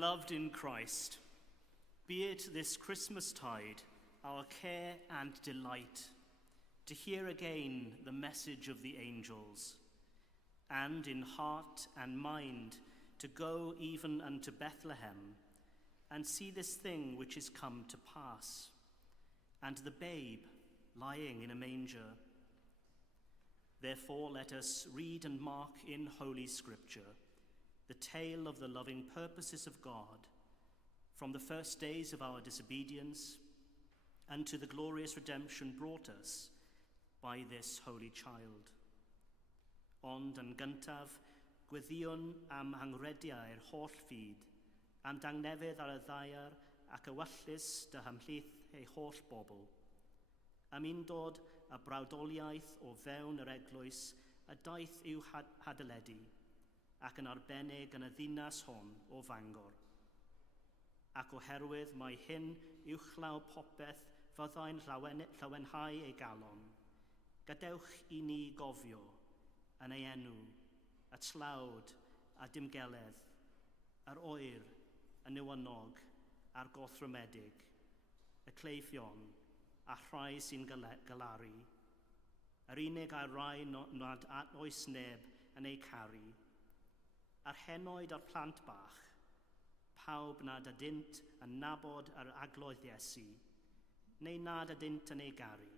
Beloved in Christ, be it this Christmastide our care and delight to hear again the message of the angels, and in heart and mind to go even unto Bethlehem and see this thing which is come to pass, and the babe lying in a manger. Therefore let us read and mark in Holy Scripture the tale of the loving purposes of God from the first days of our disobedience unto the glorious redemption brought us by this holy child. Ond yn gyntaf, gweddiwn am angrediau'r holl fyd, am dangnefydd ar y ddaiar ac ewyllus dy hymhlith ei holl bobl. Am un dod a brawdoliaeth o fewn yr eglwys a daeth i'w hadeledu, ac yn arbennig yn y ddinas hon o Fangor. Ac oherwydd mae hyn uwchlaw popeth fyddai'n llawenhau ei galon, gadewch i ni gofio yn ei enw, a tlawd a dimgeledd, yr oer, y newynog a'r gothramedig, y cleifion a rhai sy'n galaru, yr unig a'r rai nad oes neb yn ei caru, a'r henoed a'r plant bach, pawb nad ydynt yn nabod yr agloedd Iesu, neu nad ydynt yn ei garu,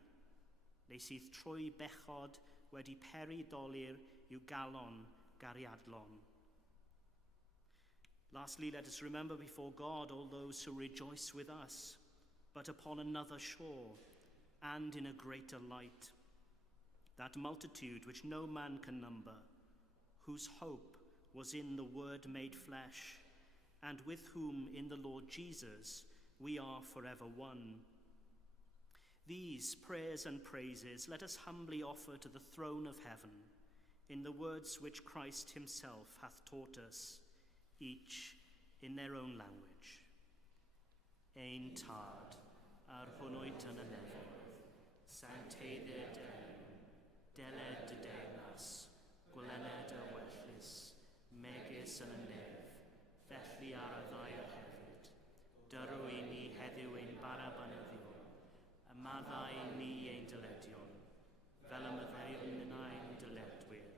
neu sydd trwy bechod wedi peri dolir i'w galon gariadlon. Lastly, let us remember before God all those who rejoice with us, but upon another shore, and in a greater light, that multitude which no man can number, whose hope was in the Word made flesh, and with whom in the Lord Jesus we are forever one. These prayers and praises let us humbly offer to the throne of heaven, in the words which Christ himself hath taught us, each in their own language. Ein tad, ar hwnnwyd yn y nefoedd, sancteidded deled dy deyrnas, gwelyned y wellus, megis yn y nef, felly ar y ddau hefyd. Dyrw i ni heddiw ein barabanyddion, y maddau ni ein dyledion, fel y myddaiwn yn ein dyledwyr,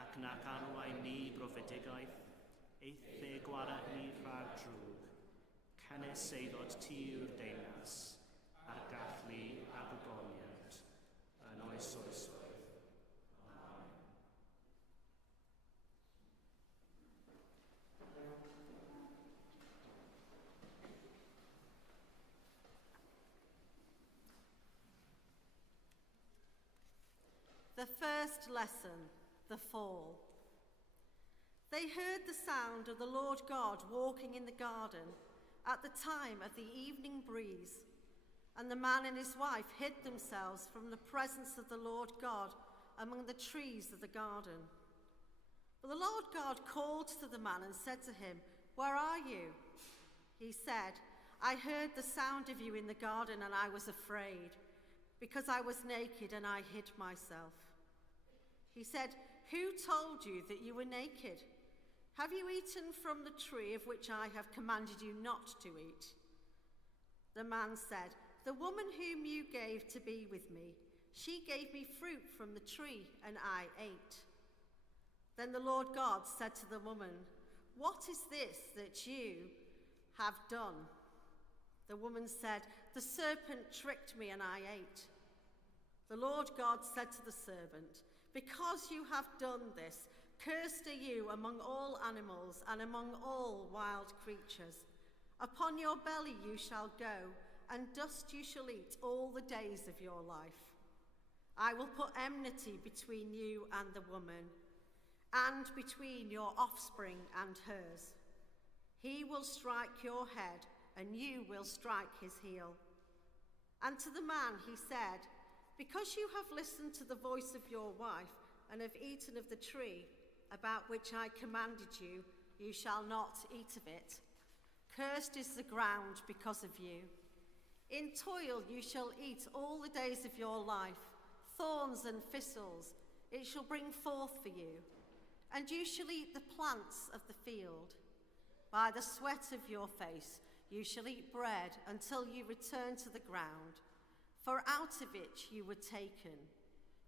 ac nac arwain ni brofedigaeth, eithau gwara ni rhag drwg, canes eiddod tir deunas, a'r gallu a gwyddoniad, yn oes oesoedd. Amen. The first lesson, the fall. They heard the sound of the Lord God walking in the garden at the time of the evening breeze, and the man and his wife hid themselves from the presence of the Lord God among the trees of the garden. But the Lord God called to the man and said to him, "Where are you?" He said, "I heard the sound of you in the garden, and I was afraid, because I was naked and I hid myself." He said, "Who told you that you were naked? Have you eaten from the tree of which I have commanded you not to eat?" The man said, "The woman whom you gave to be with me, she gave me fruit from the tree, and I ate." Then the Lord God said to the woman, "What is this that you have done?" The woman said, "The serpent tricked me, and I ate." The Lord God said to the serpent, "Because you have done this, cursed are you among all animals and among all wild creatures. Upon your belly you shall go, and dust you shall eat all the days of your life. I will put enmity between you and the woman, and between your offspring and hers. He will strike your head, and you will strike his heel." And to the man he said, "Because you have listened to the voice of your wife, and have eaten of the tree about which I commanded you, you shall not eat of it. Cursed is the ground because of you. In toil you shall eat all the days of your life. Thorns and thistles it shall bring forth for you, and you shall eat the plants of the field. By the sweat of your face you shall eat bread until you return to the ground, for out of it you were taken.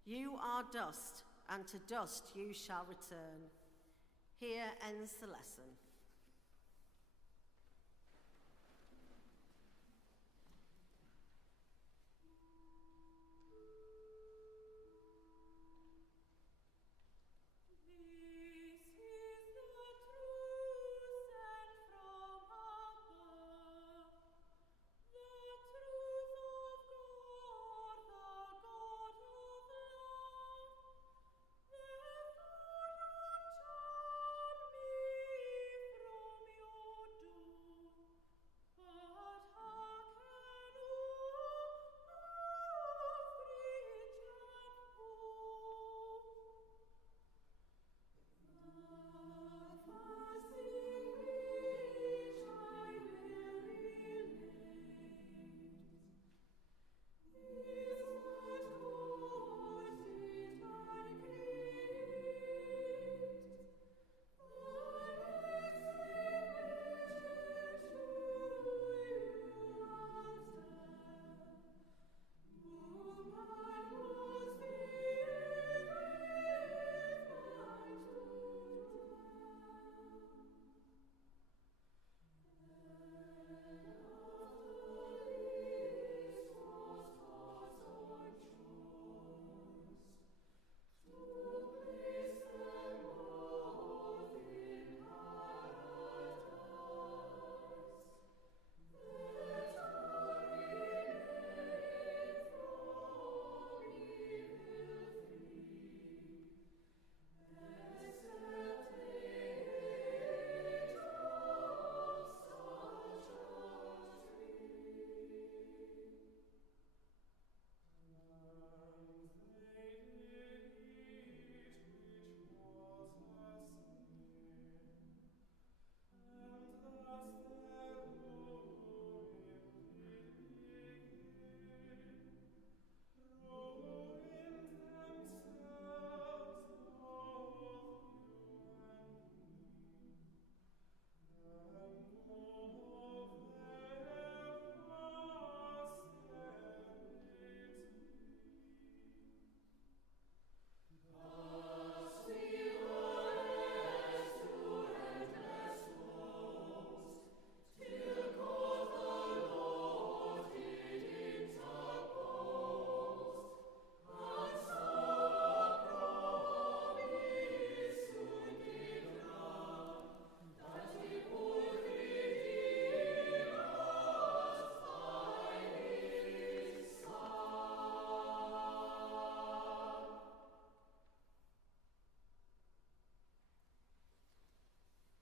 You are dust, and to dust you shall return. Here ends the lesson.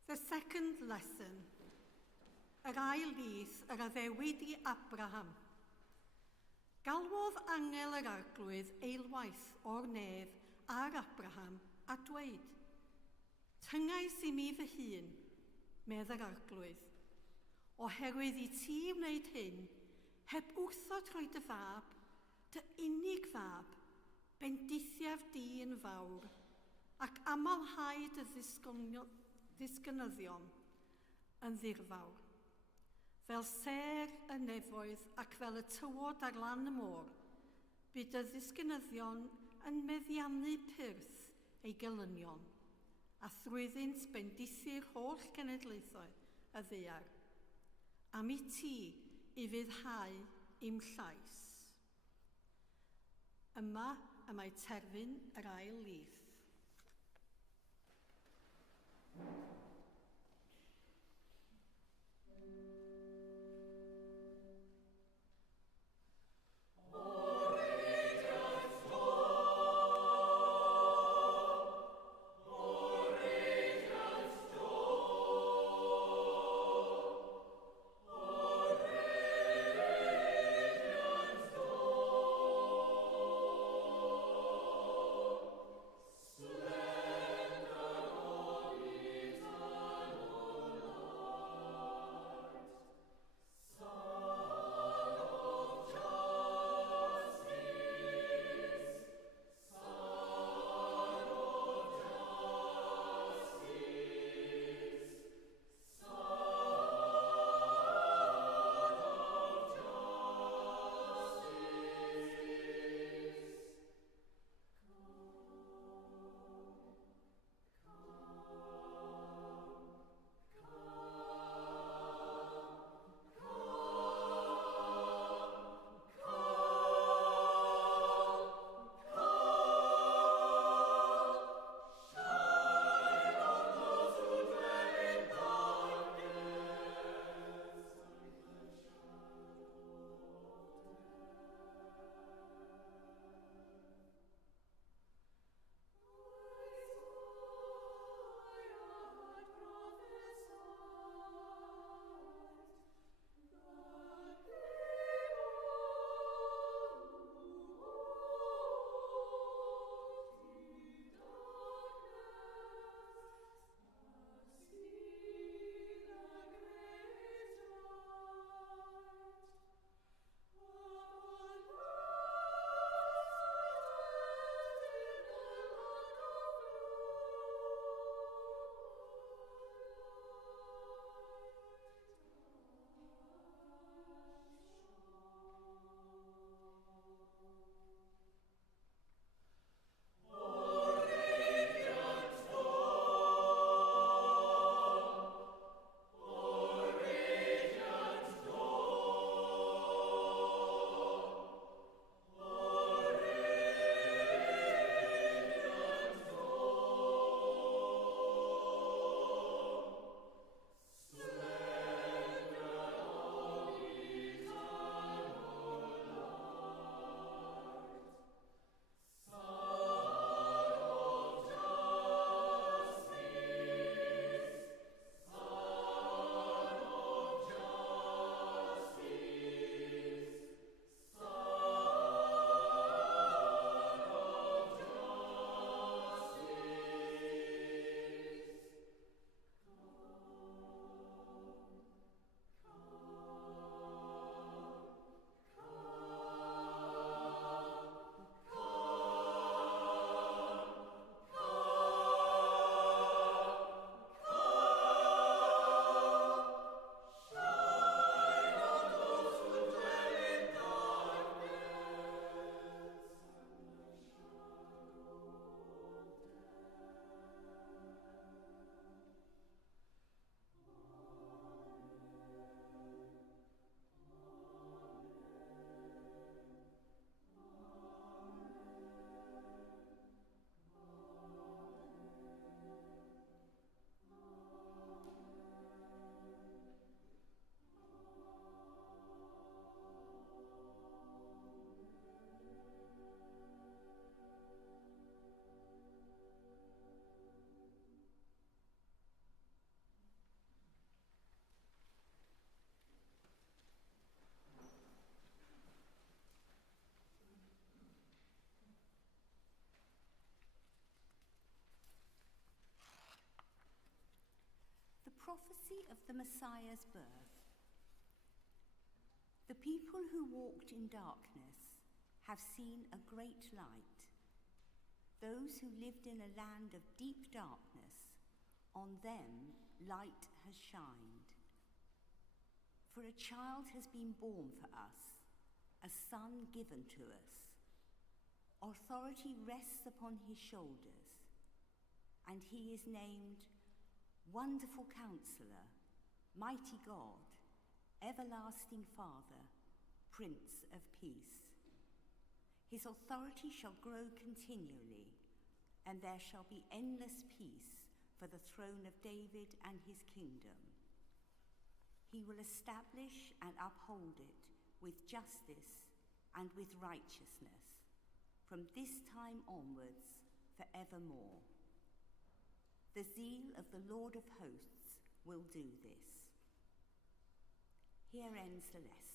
The second lesson, yr ail lyth yr addewid I Abraham. Galwodd angel yr arglwydd eilwaith o'r nef ar Abraham a dweud, Tyngais I mi fy hun, medd yr arglwydd, oherwydd I ti wneud hyn, heb wrthod rhoi dy fab, dy unig fab, bendithiaf di yn fawr, ac amalhau dy ddisgynyddion yn ddirfawr. Fel ser y nefoedd ac fel y tywod ar lan y môr, bydd y ddisgynyddion yn meddiannu pyrth ei gelynion, a thrwyddynt bendithu'r holl genedlaethoedd y ddaear. Am I ti I fyddhau i'm llais. Yma y mae terfyn yr ail lyth. prophecy of the Messiah's birth. The people who walked in darkness have seen a great light. Those who lived in a land of deep darkness, on them light has shined. For a child has been born for us, a son given to us. Authority rests upon his shoulders, and he is named Wonderful Counselor, Mighty God, Everlasting Father, Prince of Peace. His authority shall grow continually, and there shall be endless peace for the throne of David and his kingdom. He will establish and uphold it with justice and with righteousness from this time onwards forevermore. The zeal of the Lord of hosts will do this. Here ends the lesson.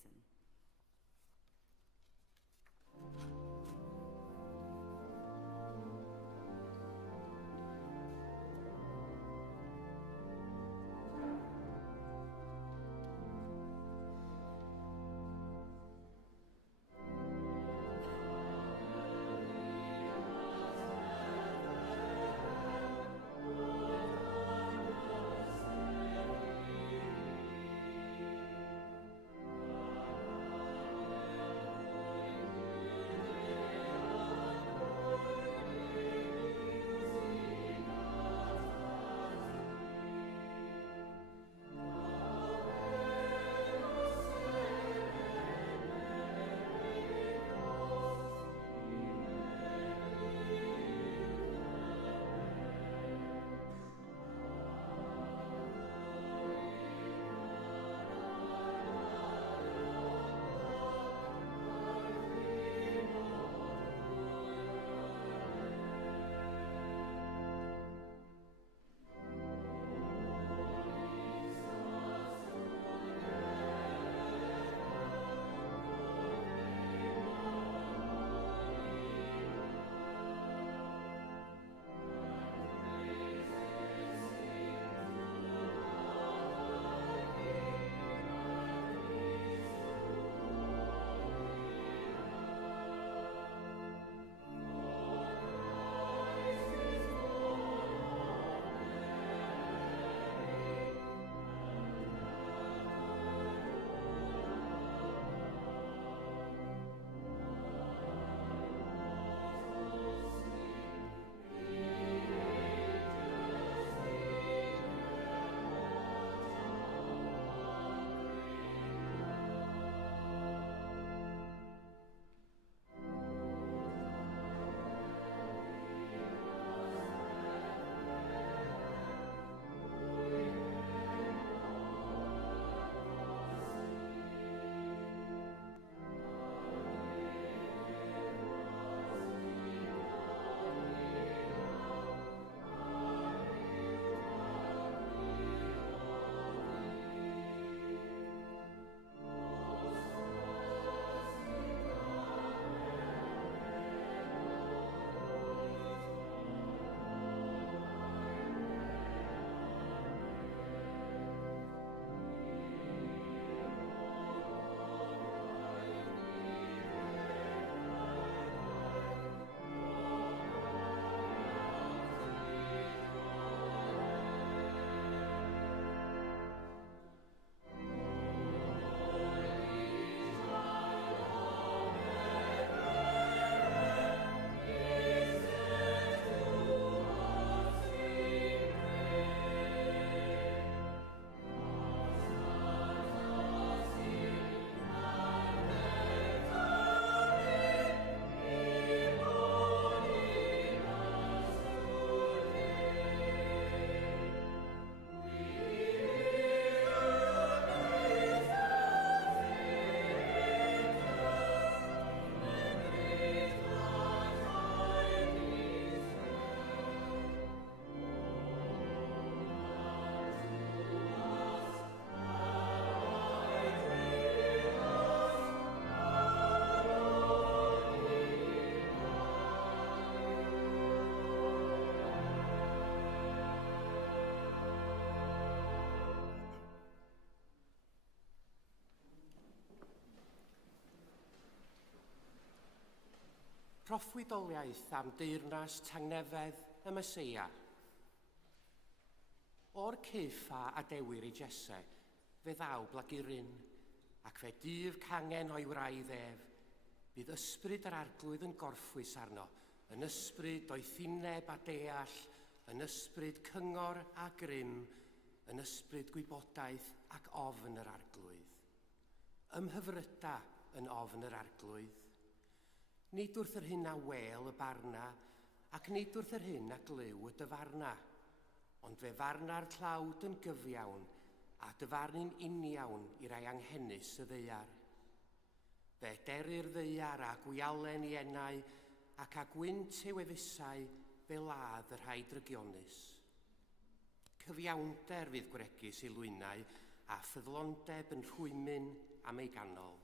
Proffwydoliaeth am deyrnas tangnefedd y Meseia. O'r ceffa a dewir I Jesse, fe ddaw blaguryn, ac fe dyf cangen o'i wraidd ef, bydd ysbryd yr arglwydd yn gorffwys arno, yn ysbryd o'i thineb a deall, yn ysbryd cyngor a grym, yn ysbryd gwybodaeth ac ofn yr arglwydd. Ymhyfryda yn ofn yr arglwydd. Nid wrth yr hyn a wel y barna, ac nid wrth yr hyn a glyw y dyfarna, ond fe farna'r tlawd yn gyfiawn, a dyfarnu'n uniawn I rai anghennus y ddeiar. Fe derir ddeiar a gwialen I enau, ac a gwynt i'w efusau fe ladd y rhai drygionus. Cyfiawnder fydd gwregus I lwynau, a ffyddlondeb yn rhwymyn am ei ganol.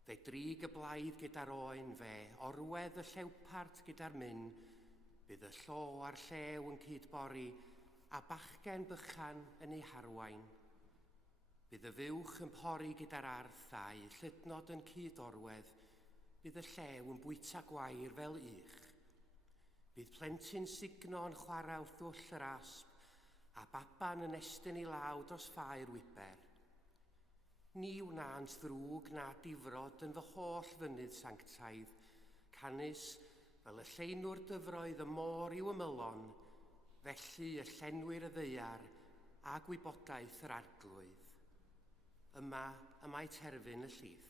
Fe drig y blaidd gyda'r oen fe, orwedd y llewpart gyda'r myn, bydd y llo a'r llew yn cydbori, a bachgen bychan yn ei harwain. Bydd y fuwch yn pori gyda'r arth a'i llydnod yn cydorwedd, bydd y llew yn bwyta gwair fel uch. Bydd plentyn signo yn chwarae wrth ddwll yr asp, a baban yn estyn I law dros ffair wiber. Ni wnânt ddrwg na difrod yn fy holl fynydd sanctaidd, canys fel y lleunwr dyfroedd y môr i'w ymylon, felly y llenwyr y ddeiar a gwybodaeth yr arglwydd. Yma y mae terfyn y llith.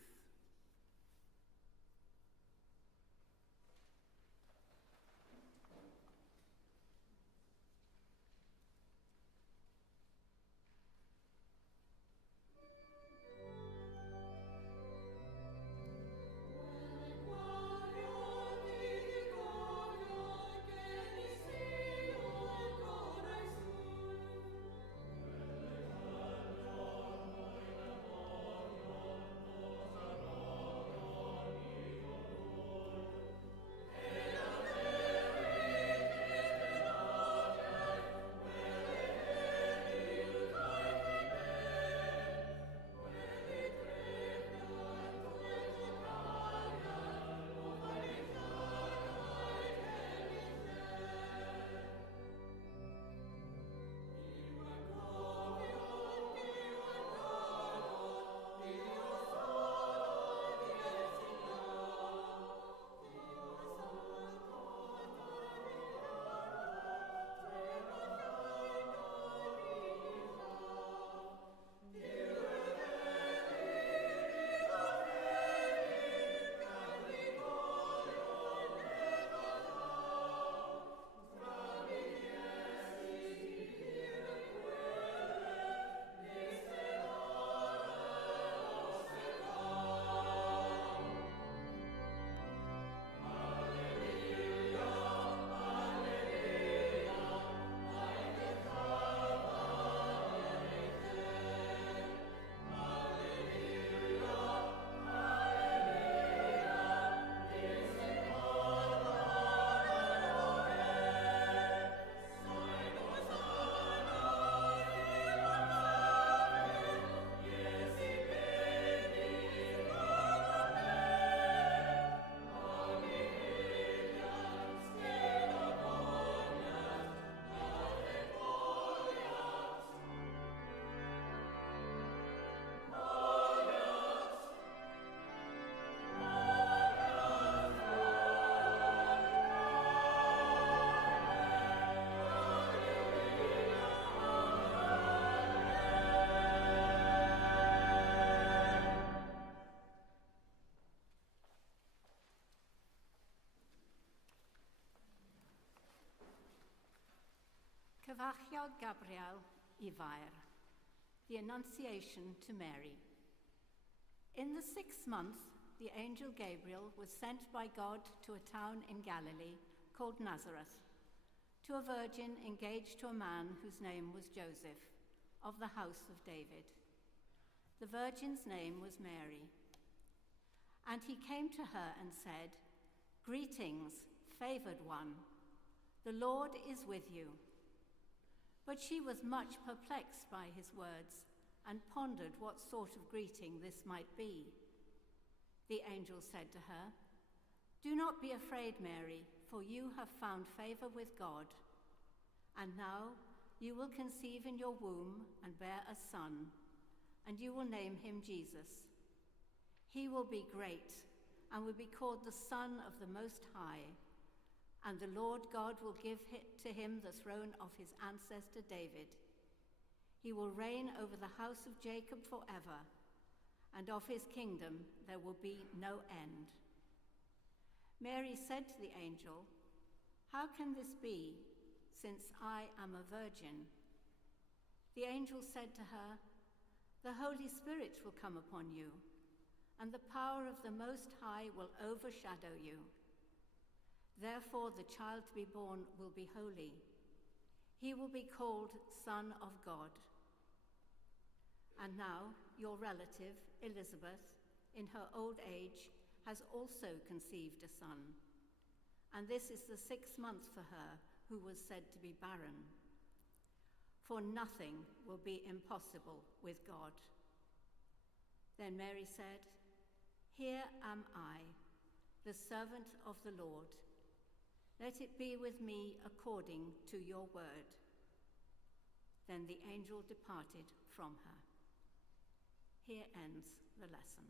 Cyfarchiog Gabriel I Fair, the Annunciation to Mary. In the 6th month, the angel Gabriel was sent by God to a town in Galilee called Nazareth, to a virgin engaged to a man whose name was Joseph, of the house of David. The virgin's name was Mary. And he came to her and said, "Greetings, favored one, the Lord is with you." But she was much perplexed by his words and pondered what sort of greeting this might be. The angel said to her, Do not be afraid, Mary, for you have found favor with God. And now you will conceive in your womb and bear a son, and you will name him Jesus. He will be great and will be called the Son of the Most High, and the Lord God will give to him the throne of his ancestor David. He will reign over the house of Jacob forever, and of his kingdom there will be no end. Mary said to the angel, "How can this be, since I am a virgin?" The angel said to her, "The Holy Spirit will come upon you, and the power of the Most High will overshadow you. Therefore the child to be born will be holy. He will be called Son of God. And now your relative, Elizabeth, in her old age, has also conceived a son. And this is the 6th month for her who was said to be barren. For nothing will be impossible with God." Then Mary said, "Here am I, the servant of the Lord. Let it be with me according to your word." Then the angel departed from her. Here ends the lesson.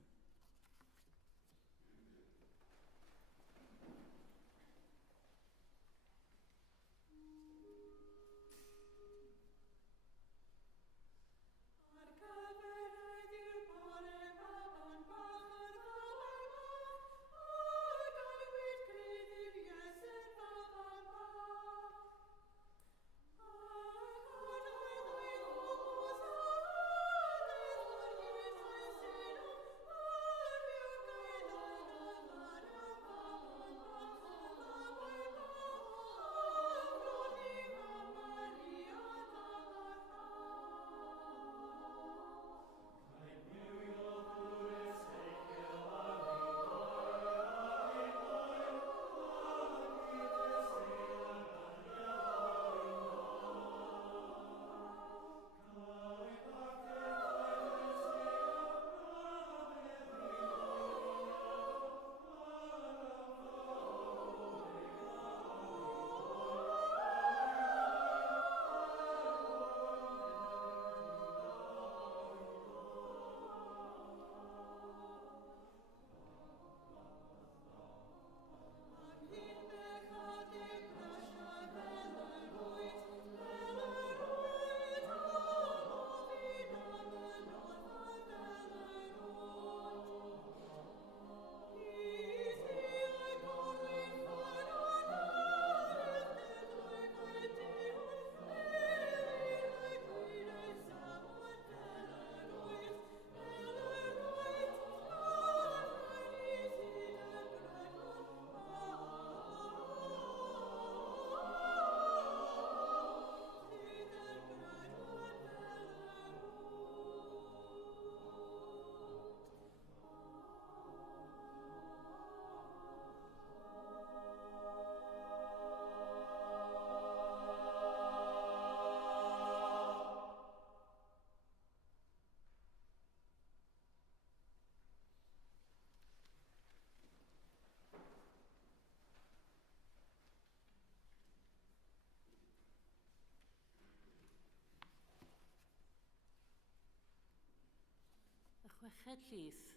Chweched Llith,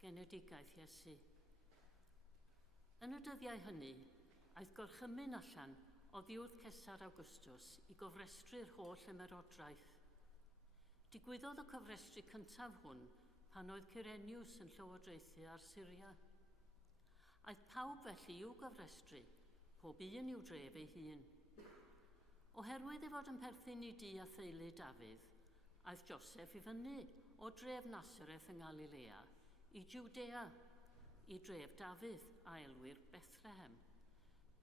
Genedigaeth Iesu. Yn y dyddiau hynny, aeth gorchymyn allan o ddiwrth Cesar Awgwstws i gofrestru'r holl ymerodraeth. Digwyddodd y cofrestru cyntaf hwn pan oedd Cyreniws yn llywodraethu ar Syria. Aeth pawb felly i'w gofrestru, pob un i'w dref ei hun. Oherwydd ei fod yn perthyn i dŷ a theulu Dafydd, aeth Joseph i fyny o dref Nazareth yng Galilea i Jwdea, i dref Dafydd a elwir Bethlehem,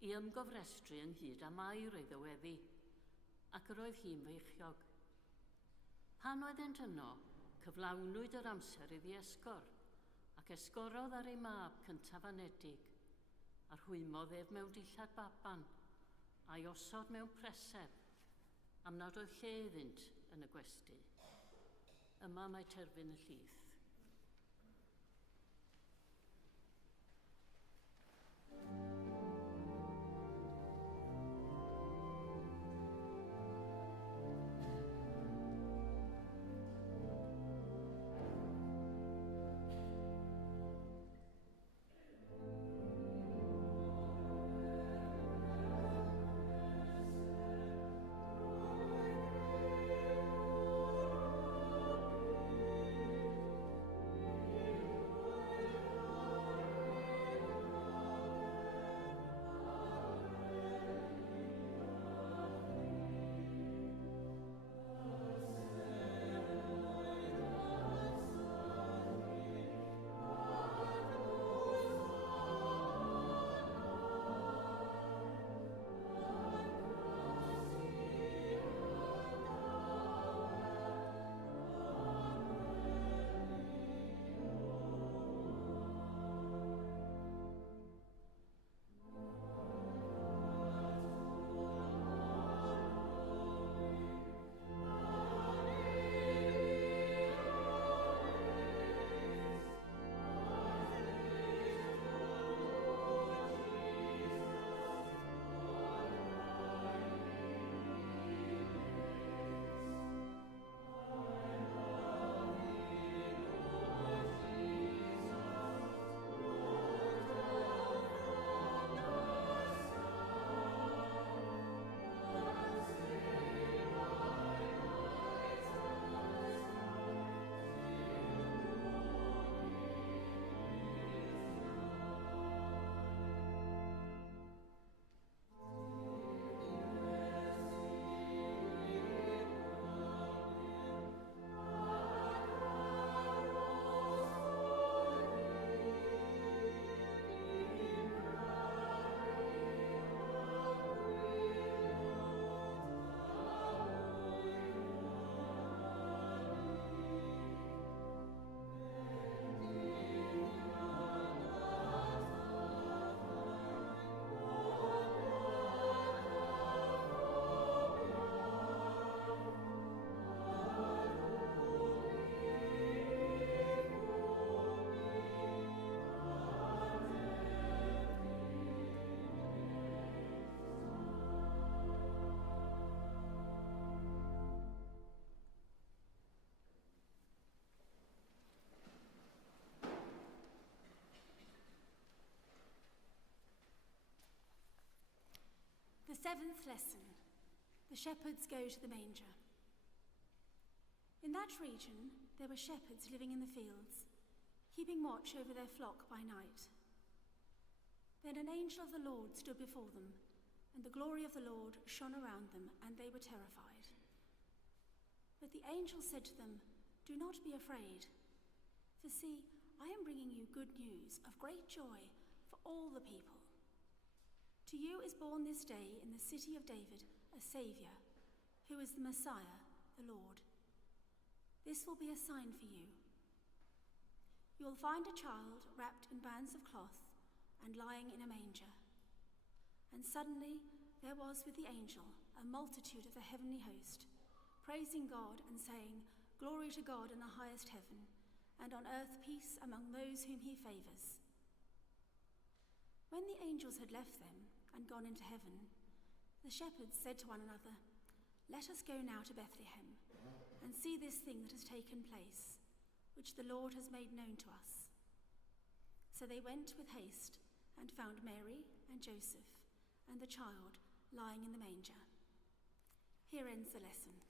i ymgofrestru ynghyd â Mair ei ddyweddi, ac yr oedd hi'n feichiog. Pan oeddent yno, cyflawnwyd yr amser iddi esgor, ac esgorodd ar ei mab cyntaf anedig, a'r hwymodd ef mewn dillad baban, a'i osod mewn preseb, am nad oedd lle iddynt yn y gwesty. Yma mae terfyn y Llith. The seventh lesson. The shepherds go to the manger. In that region, there were shepherds living in the fields, keeping watch over their flock by night. Then an angel of the Lord stood before them, and the glory of the Lord shone around them, and they were terrified. But the angel said to them, "Do not be afraid, for see, I am bringing you good news of great joy for all the people. To you is born this day in the city of David a Saviour, who is the Messiah, the Lord. This will be a sign for you. You will find a child wrapped in bands of cloth and lying in a manger." And suddenly there was with the angel a multitude of the heavenly host, praising God and saying, "Glory to God in the highest heaven, and on earth peace among those whom he favours." When the angels had left them and gone into heaven, the shepherds said to one another, "Let us go now to Bethlehem and see this thing that has taken place, which the Lord has made known to us." So they went with haste and found Mary and Joseph and the child lying in the manger. Here ends the lesson.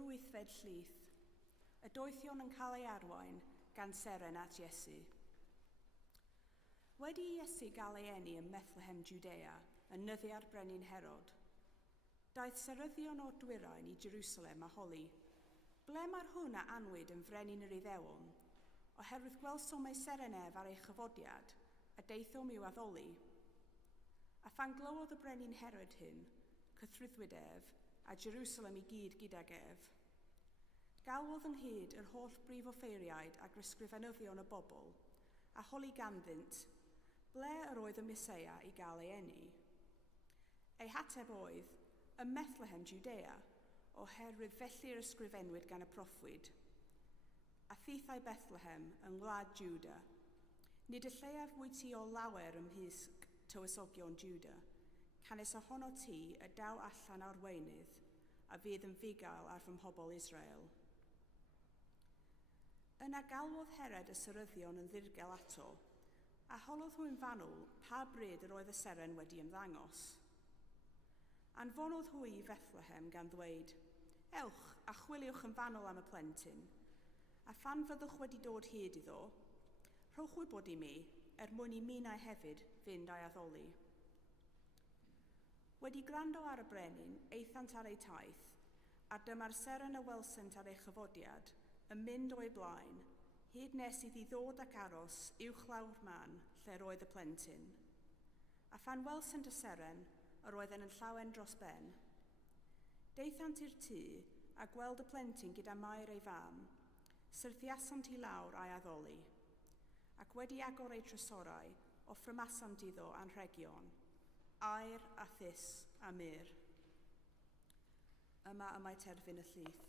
yr 8fed Llith, y doethion yn cael ei arwain gan seren at Iesu. Wedi i Iesu gael ei eni ym Bethlehem, Judea, yn nyddia'r brenin Herod, daeth seryddion o'r dwyrain i Jerusalem a holi, ble mae'r hwn a anwyd yn frenin yr Iddewon, oherwydd gwelsom ei serenef ar ei chyfodiad, a deithom i'w addoli. A phan glywodd y brenin Herod hyn, cythryddwyd ef, a Jerusalem i gyd gydag ef. Galwodd ynghyd yr holl brif offeiriaid ac ysgrifenyddion y bobl, a holi ganddynt, ble yr oedd y Meseia i gael ei eni. Ei hateb oedd, ym Bethlehem, Judea, oherwydd felly'r ysgrifenwyd gan y proffwyd. A thithau Bethlehem yng ngwlad Juda, nid y lleiaf wyt ti o lawer ymhysg tywysogion Juda, canes ohono ti y daw allan o'r weinydd, a fydd yn fugail ar fy mhobol Israel. Yna galwodd Herod y seryddion yn ddirgel ato, a holodd hwy'n fanwl pa bryd yr oedd y seren wedi ymddangos. Anfonodd hwy i Bethlehem gan ddweud, ewch a chwiliwch yn fanwl am y plentyn, a phan fyddwch wedi dod hyd iddo, rhowch wybod i mi, mwyn i minnau hefyd fynd a'i addoli. Wedi gwrando ar y brenin, eithant ar ei taith, a dyma'r seren y welsent ar ei chyfodiad, yn mynd o'i blaen, hyd nes iddi ddod ac aros uwchlaw'r man lle roedd y plentyn. A phan welsent y seren, yr oedden yn llawen dros ben. Deithant i'r tŷ a gweld y plentyn gyda mair ei fam, syrthiasant i lawr a'i addoli, ac wedi agor ei trysorau, offrymasant iddo anrhegion, aur a thys a myr. Yma y mae terfyn y Llith.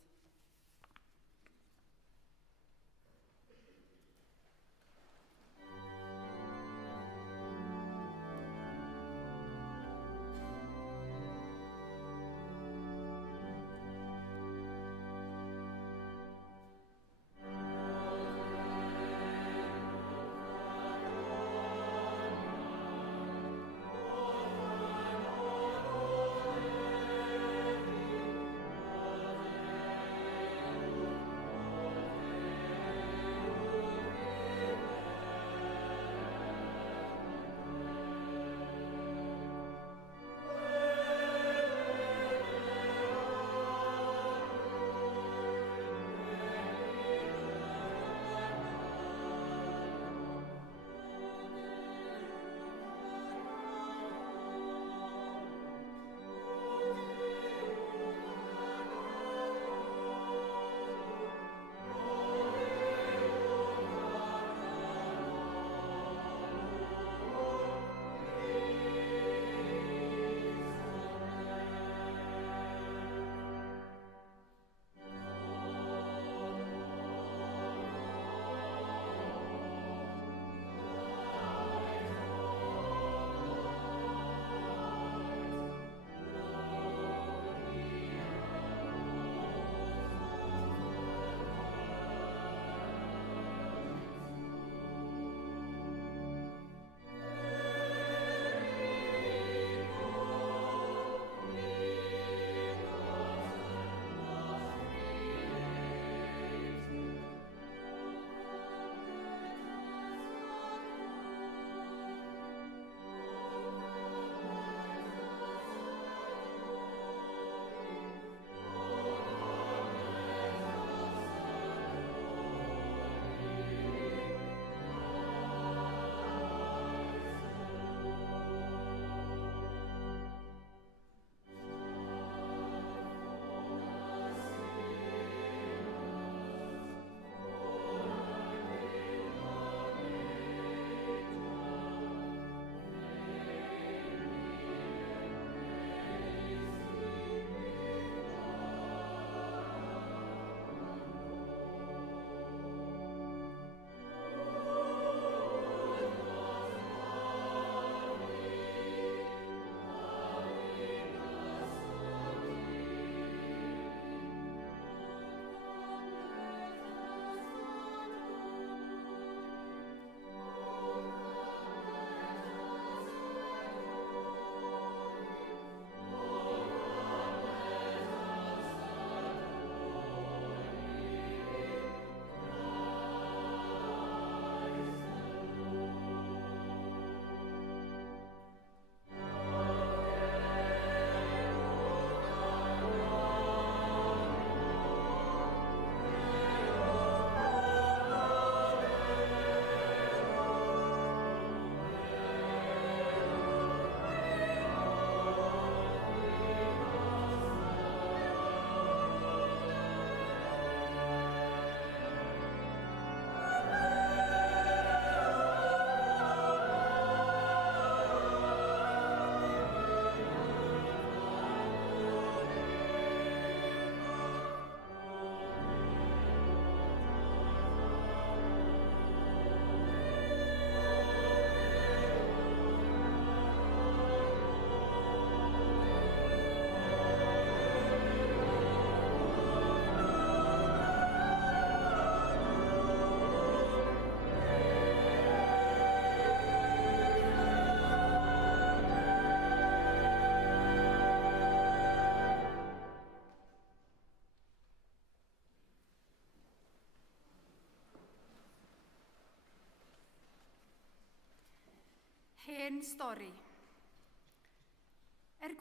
Hen stori.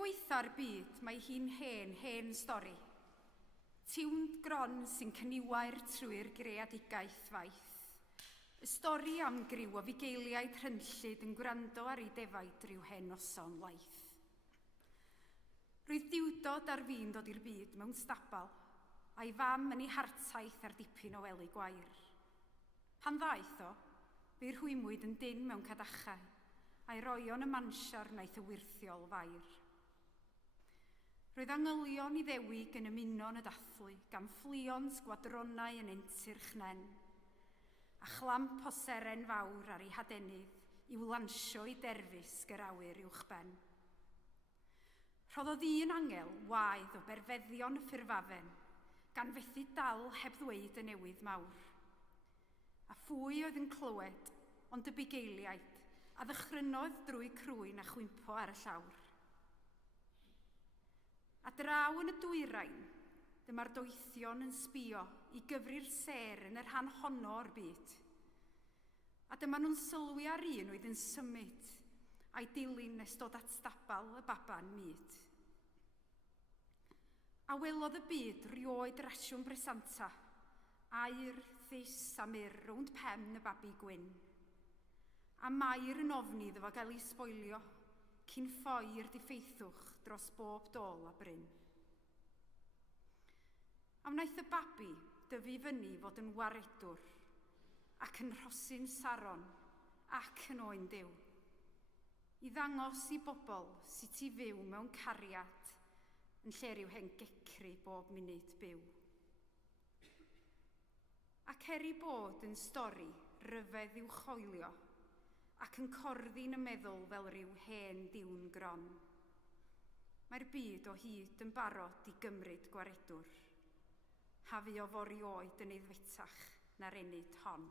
Gweitha'r byd, mae hi'n hen stori. Tiwnd gron sy'n cyniwair trwy'r greadigaeth faith. Y stori am griw o fugeiliaid rhynllyd yn gwrando ar ei defaid rhyw hen noson laeth. Roedd diwdod ar fi'n dod i'r byd mewn stabal, a'i fam yn ei hartaeth ar dipyn o wely gwair. Pan ddaeth o, fe'i rhwymwyd yn dyn mewn cadachau, a'i roion y mansiar naeth y wirthiol fair. Roedd angylion I ddewig yn ymuno yn y dathlu, gan fflio'n sgwadronau yn entir chnen, a chlamp o seren fawr ar ei hadenydd i'w lansio I derfus gyr awyr uwchben. Rhoddodd un angel waedd o berfeddion y ffurfafen, gan fethu dal heb ddweud y newydd mawr. A phwy oedd yn clywed, ond y bugeiliaid, a ddychrynnodd drwy crwyn a chwympo ar y llawr. A draw yn y dwyrain, dyma'r doethion yn sbïo I gyfri'r ser yn y rhan honno o'r byd. A dyma nhw'n sylwi ar un oedd yn symud, a'i dilyn nes dod at stabal y baban myd. A welodd y byd rioed rasiwn bresanta, aur, ddys a myr rownd pen y babi gwyn. A mair yn ofni iddo fo gael ei sboilio, cyn ffoi'r diffeithwch dros bob dôl a bryn. A wnaeth y babi dyfu fyny fod yn waredwr, ac yn rhosyn saron, ac yn oen Duw. I ddangos I bobl sut I fyw mewn cariad, yn lle ryw hen gecri bob munud byw. Ac I bod yn stori ryfedd i'w choelio, ac yn corddi'n y meddwl fel ryw hen diwn gron. Mae'r byd o hyd yn barod I gymryd gwaredwr. Hafu o fori oed yn eiddfetach na'r enid hon.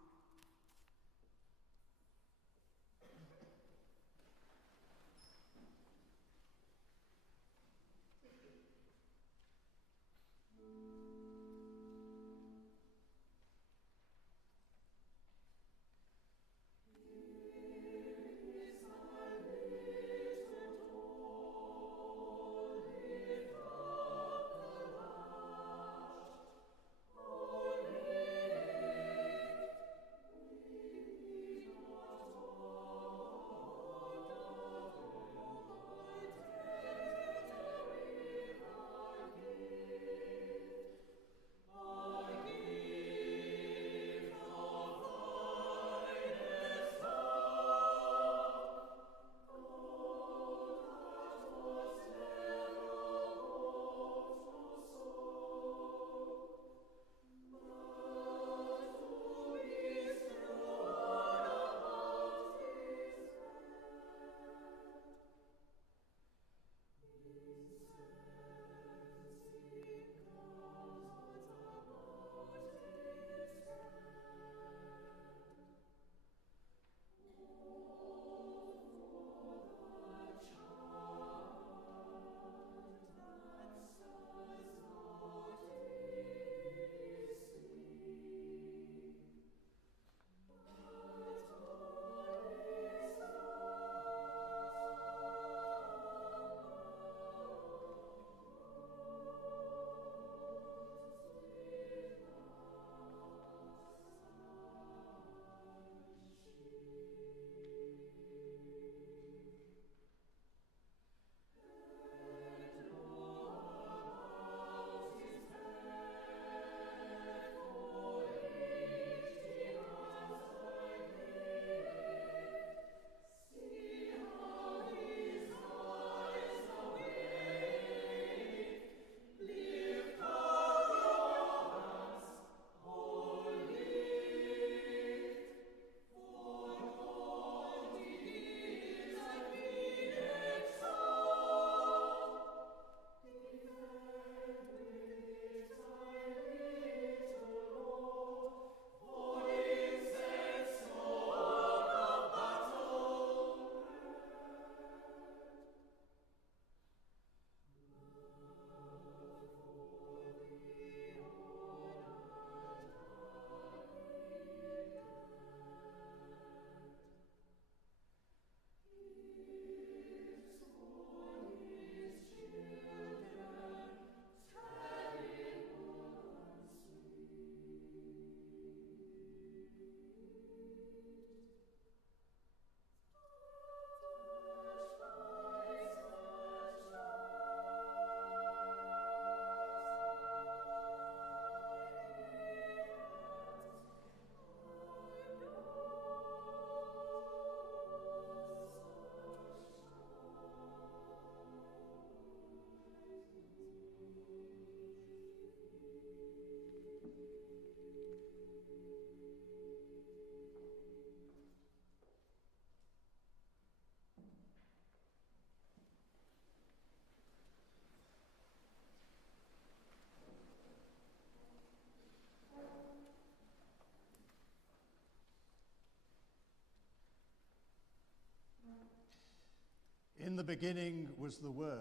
In the beginning was the Word,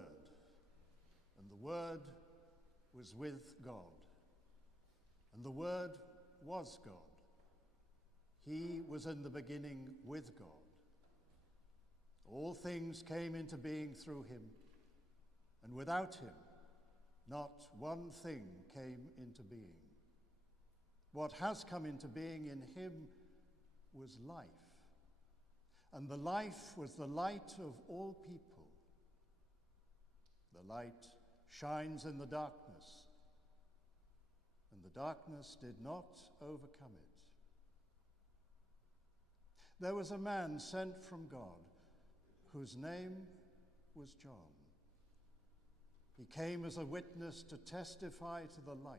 and the Word was with God, and the Word was God. He was in the beginning with God. All things came into being through him, and without him, not one thing came into being. What has come into being in him was life, and the life was the light of all people. The light shines in the darkness, and the darkness did not overcome it. There was a man sent from God, whose name was John. He came as a witness to testify to the light,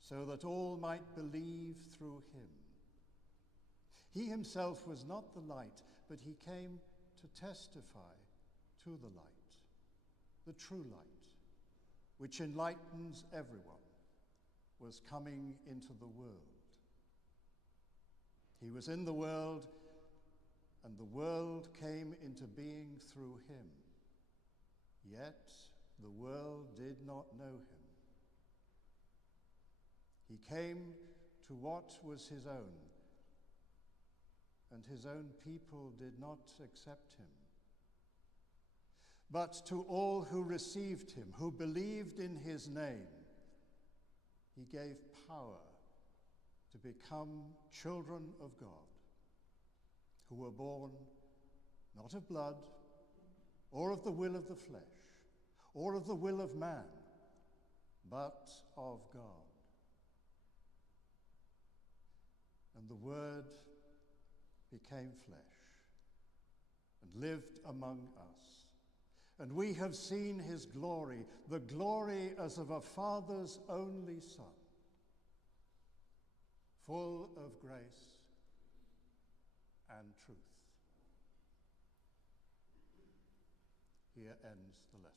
so that all might believe through him. He himself was not the light, but he came to testify to the light, the true light, which enlightens everyone, was coming into the world. He was in the world, and the world came into being through him. Yet the world did not know him. He came to what was his own, and his own people did not accept him. But to all who received him, who believed in his name, he gave power to become children of God, who were born not of blood, or of the will of the flesh, or of the will of man, but of God. And the Word became flesh and lived among us. And we have seen his glory, the glory as of a Father's only Son, full of grace and truth. Here ends the lesson.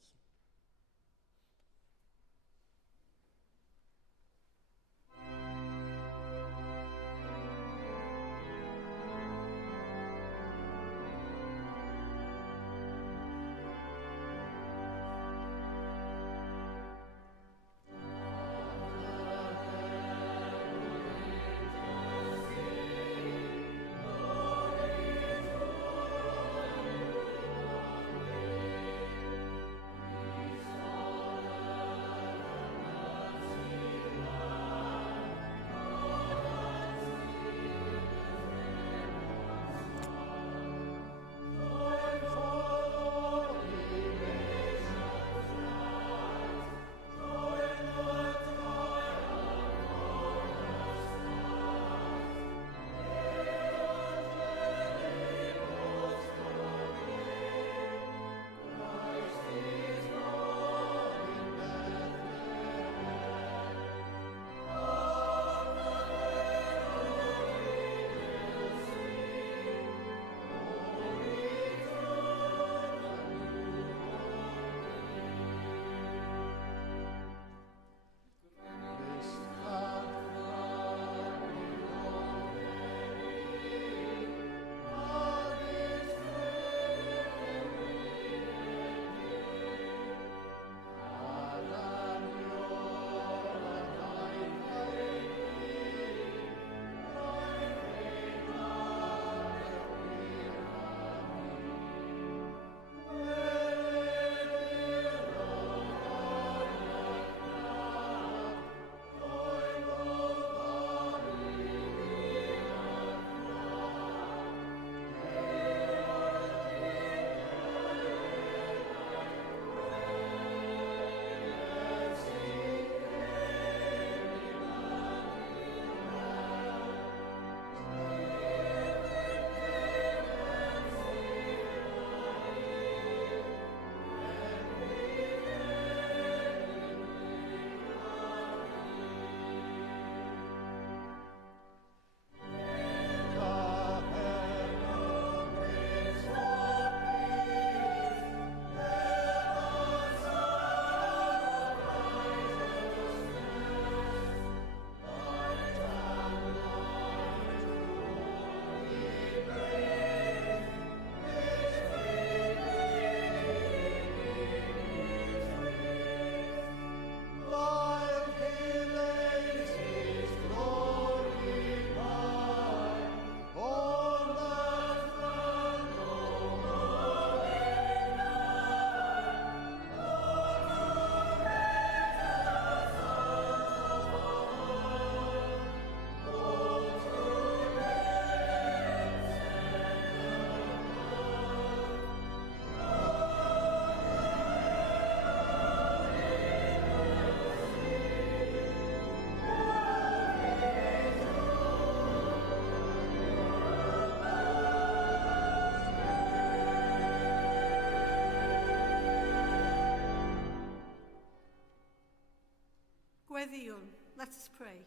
Gweddïwn, let us pray.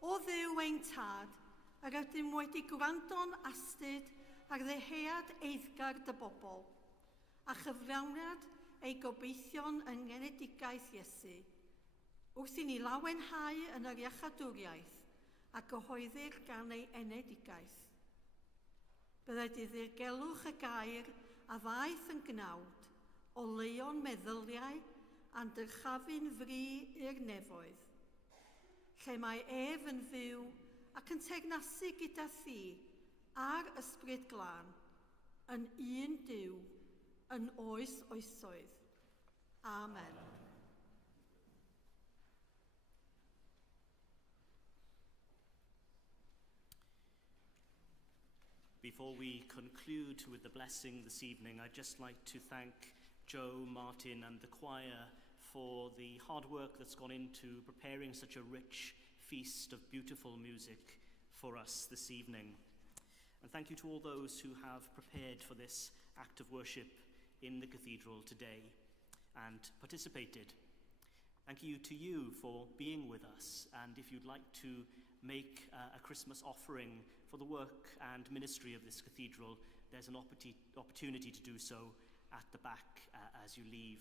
O Dduw ein tad, ac ydym wedi gwrando'n astyd ar ddeheuad eiddgar dy bobl, a chyflawniad ei gobeithio'n yng ngenedigaeth Iesu, wrth i ni lawenhau yn yr iachadwriaeth a gyhoeddir gan ei enedigaeth. Byddai diddirgelwch y gair a ddaeth yn gnawd o leon meddyliau a'n dyrchafu'n fri i'r nefoedd, lle mae ef yn fyw ac yn tegnasu gyda thi a'r ysbryd glân, yn un Duw, yn oes oesoedd. Amen. Before we conclude with the blessing this evening, I'd just like to thank Joe, Martin and the choir for the hard work that's gone into preparing such a rich feast of beautiful music for us this evening. And thank you to all those who have prepared for this act of worship in the cathedral today and participated. Thank you to you for being with us, and if you'd like to make a Christmas offering for the work and ministry of this cathedral, there's an opportunity to do so at the back as you leave.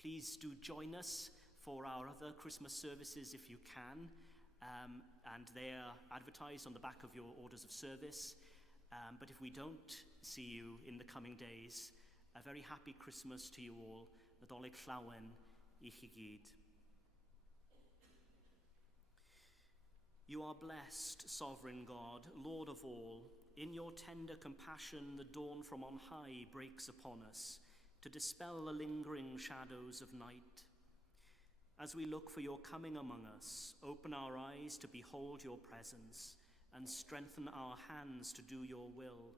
Please do join us for our other Christmas services if you can, and they are advertised on the back of your orders of service. But if we don't see you in the coming days, a very happy Christmas to you all. Nadolig llawen I chi gyd. You are blessed, sovereign God, Lord of all. In your tender compassion, the dawn from on high breaks upon us to dispel the lingering shadows of night. As we look for your coming among us, open our eyes to behold your presence and strengthen our hands to do your will,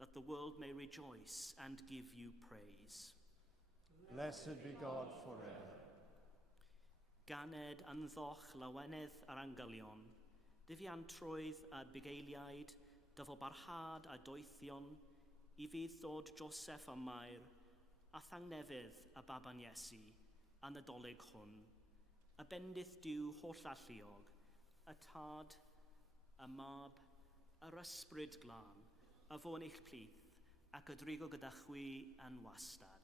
that the world may rejoice and give you praise. Blessed be God forever. Ganed ynddoch lawenydd ar angelion, diffiantrwydd a bugeiliaid, dyfobarhad a doethion, I fydd ddod Joseph a Mair, a thangnefydd a baban Iesu, a Nadolig hwn, a bendith diw holl alluog, a tad, a mab, yr ysbryd glân, a fo'n eich plith, ac y drigo gyda chwi yn wastad.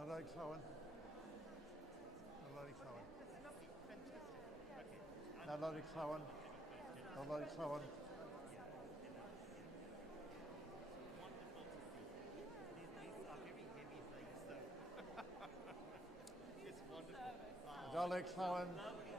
Nadolig llawen. Nadolig llawen. Nadolig llawen. Nadolig llawen. Nadolig llawen.